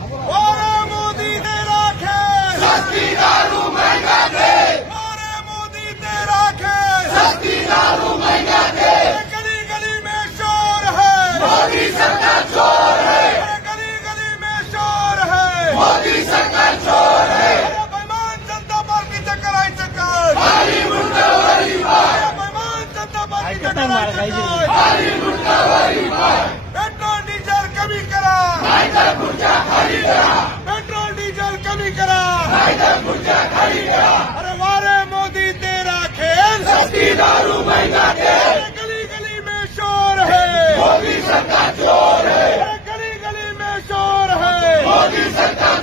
अरे मोदी तेरा खेल सस्ती दारू महंगा दे, अरे मोदी तेरा खेल सस्ती दारू महंगा दे, गली गली में शोर है मोदी सरकार चोर है, गली गली में शोर है मोदी सरकार चोर है, अरे बेईमान जनता पार्टीचं करायचं काय भारी लुटवारी पाय, अरे बेईमान जनता पार्टीचं करायचं काय भारी लुटवारी पाय, पेट्रोल डिझेल कमी करा नाहीतर खुर्च्या खाली करा, पेट्रोल डिझेल कमी करा नाहीतर खुर्च्या खाली करा, अरे वारे मोदी तेरा खेल सस्ती दारू महंगा दे, अरे गली गली में शोर है मोदी सरकार चोर है, अरे गली गली में शोर है मोदी सरकार